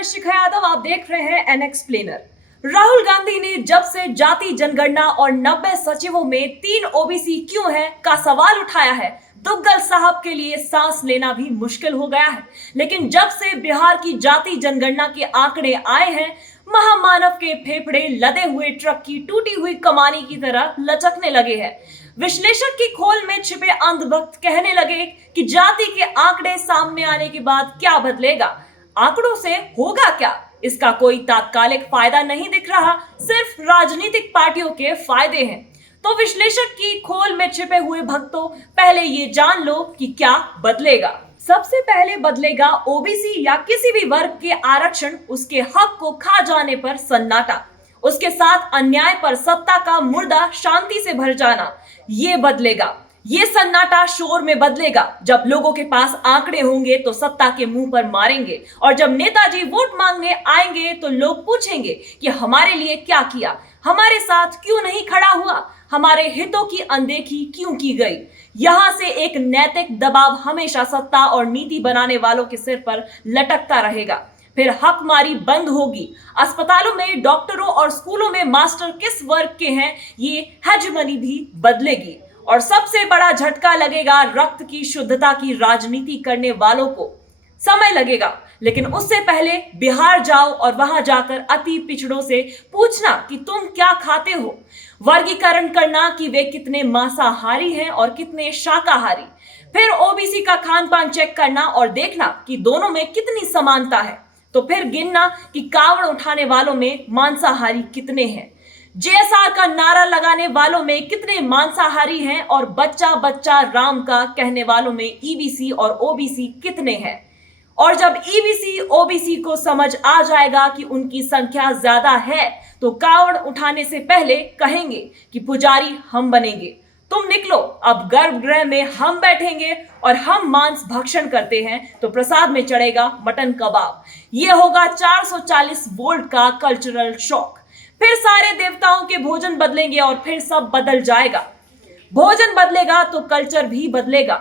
मैं शिखा यादव, आप देख रहे हैं एन एक्सप्लेनर। राहुल गांधी ने जब से जाति जनगणना और 90 सचिवों में 3 ओबीसी क्यों है का सवाल उठाया है, दुग्गल साहब के लिए सांस लेना भी मुश्किल हो गया है। लेकिन जब से बिहार की जाति जनगणना के आंकड़े आए हैं, महामानव के फेफड़े लदे हुए ट्रक की टूटी हुई कमानी की तरह लचकने लगे हैं। विश्लेषक की खोल में छिपे अंधभक्त कहने लगे कि जाति के आंकड़े सामने आने के बाद क्या बदलेगा, आंकड़ों से होगा क्या। इसका कोई तात्कालिक फायदा नहीं दिख रहा, सिर्फ राजनीतिक पार्टियों के फायदे हैं। तो विश्लेषक की खोल में छिपे हुए भक्तों, पहले ये जान लो कि क्या बदलेगा। सबसे पहले बदलेगा ओबीसी या किसी भी वर्ग के आरक्षण, उसके हक को खा जाने पर सन्नाटा, उसके साथ अन्याय पर सत्ता का मुर्दा शांति से भर जाना, ये बदलेगा। ये सन्नाटा शोर में बदलेगा। जब लोगों के पास आंकड़े होंगे तो सत्ता के मुंह पर मारेंगे, और जब नेताजी वोट मांगने आएंगे तो लोग पूछेंगे कि हमारे लिए क्या किया, हमारे साथ क्यों नहीं खड़ा हुआ, हमारे हितों की अनदेखी क्यों की गई। यहां से एक नैतिक दबाव हमेशा सत्ता और नीति बनाने वालों के सिर पर लटकता रहेगा। फिर हकमारी बंद होगी। अस्पतालों में डॉक्टरों और स्कूलों में मास्टर किस वर्ग के हैं, ये हेजेमनी भी बदलेगी। और सबसे बड़ा झटका लगेगा रक्त की शुद्धता की राजनीति करने वालों को। समय लगेगा, लेकिन उससे पहले बिहार जाओ और वहां जाकर अति पिछड़ों से पूछना कि तुम क्या खाते हो, वर्गीकरण करना कि वे कितने मांसाहारी हैं और कितने शाकाहारी। फिर ओबीसी का खान पान चेक करना और देखना कि दोनों में कितनी समानता है। तो फिर गिनना कि कावड़ उठाने वालों में मांसाहारी कितने हैं, जेएसआर का नारा लगाने वालों में कितने मांसाहारी हैं, और बच्चा बच्चा राम का कहने वालों में ईबीसी और ओबीसी कितने हैं। और जब ईबीसी ओबीसी को समझ आ जाएगा कि उनकी संख्या ज्यादा है, तो कावड़ उठाने से पहले कहेंगे कि पुजारी हम बनेंगे, तुम निकलो, अब गर्भगृह में हम बैठेंगे और हम मांस भक्षण करते हैं तो प्रसाद में चढ़ेगा मटन कबाब। यह होगा 440 वोल्ट का कल्चरल शॉक। फिर सारे देवताओं के भोजन बदलेंगे और फिर सब बदल जाएगा। भोजन बदलेगा तो कल्चर भी बदलेगा।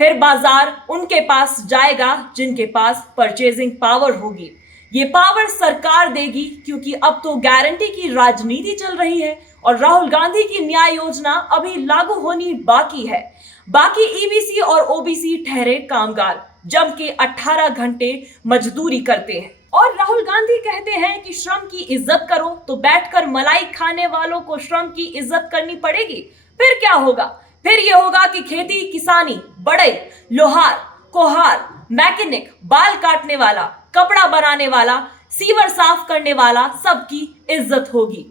फिर बाजार उनके पास जाएगा जिनके पास परचेजिंग पावर होगी। ये पावर सरकार देगी, क्योंकि अब तो गारंटी की राजनीति चल रही है और राहुल गांधी की न्याय योजना अभी लागू होनी बाकी है। बाकी ईबीसी और ओबीसी ठहरे कामगार, जम के 18 घंटे मजदूरी करते हैं। और राहुल गांधी कहते हैं कि श्रम की इज्जत करो, तो बैठकर मलाई खाने वालों को श्रम की इज्जत करनी पड़ेगी। फिर क्या होगा? फिर यह होगा कि खेती किसानी, बढ़ई, लोहार, कोहार, मैकेनिक, बाल काटने वाला, कपड़ा बनाने वाला, सीवर साफ करने वाला, सबकी इज्जत होगी।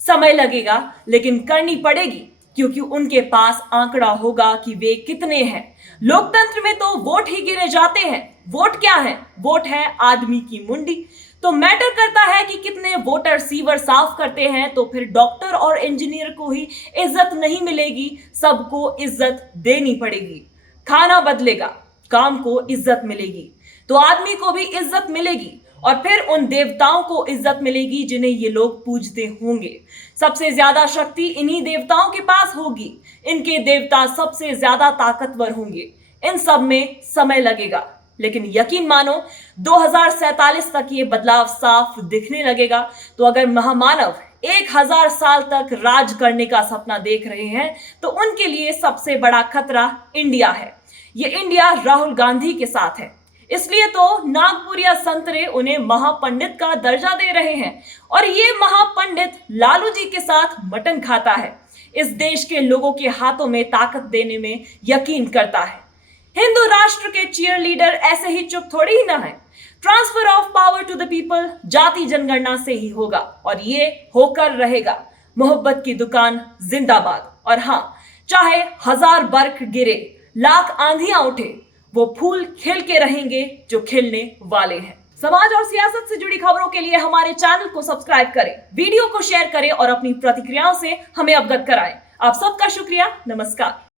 समय लगेगा, लेकिन करनी पड़ेगी, क्योंकि उनके पास आंकड़ा होगा कि वे कितने हैं। लोकतंत्र में तो वोट ही गिने जाते हैं। वोट क्या है? वोट है आदमी की मुंडी। तो मैटर करता है कि कितने वोटर सीवर साफ करते हैं। तो फिर डॉक्टर और इंजीनियर को ही इज्जत नहीं मिलेगी, सबको इज्जत देनी पड़ेगी। खाना बदलेगा, काम को इज्जत मिलेगी, तो आदमी को भी इज्जत मिलेगी, और फिर उन देवताओं को इज्जत मिलेगी जिन्हें ये लोग पूजते होंगे। सबसे ज्यादा शक्ति इन्हीं देवताओं के पास होगी। इनके देवता सबसे ज्यादा ताकतवर होंगे। इन सब में समय लगेगा, लेकिन यकीन मानो 2047 तक ये बदलाव साफ दिखने लगेगा। तो अगर महामानव 1000 साल तक राज करने का सपना देख रहे हैं, तो उनके लिए सबसे बड़ा खतरा इंडिया है। ये इंडिया राहुल गांधी के साथ है। इसलिए तो नागपुरिया संतरे उन्हें महापंडित का दर्जा दे रहे हैं, और ये महापंडित लालू जी के साथ मटन खाता है। इस देश के लोगों के हाथों में ताकत देने में यकीन करता है। हिंदू राष्ट्र के चीयर लीडर ऐसे ही चुप थोड़ी ही ना है। Transfer of power to the people जाति जनगणना से ही होगा, और ये होकर रहेगा। मोहब्बत की दुकान जिंदाबाद। और हां, चाहे 1000 बर्फ गिरे, लाख आंधियां उठे, वो फूल खिल के रहेंगे जो खिलने वाले हैं। समाज और सियासत से जुड़ी खबरों के लिए हमारे चैनल को सब्सक्राइब करें, वीडियो को शेयर करें और अपनी प्रतिक्रियाओं से हमें अवगत कराएं। आप सबका शुक्रिया। नमस्कार।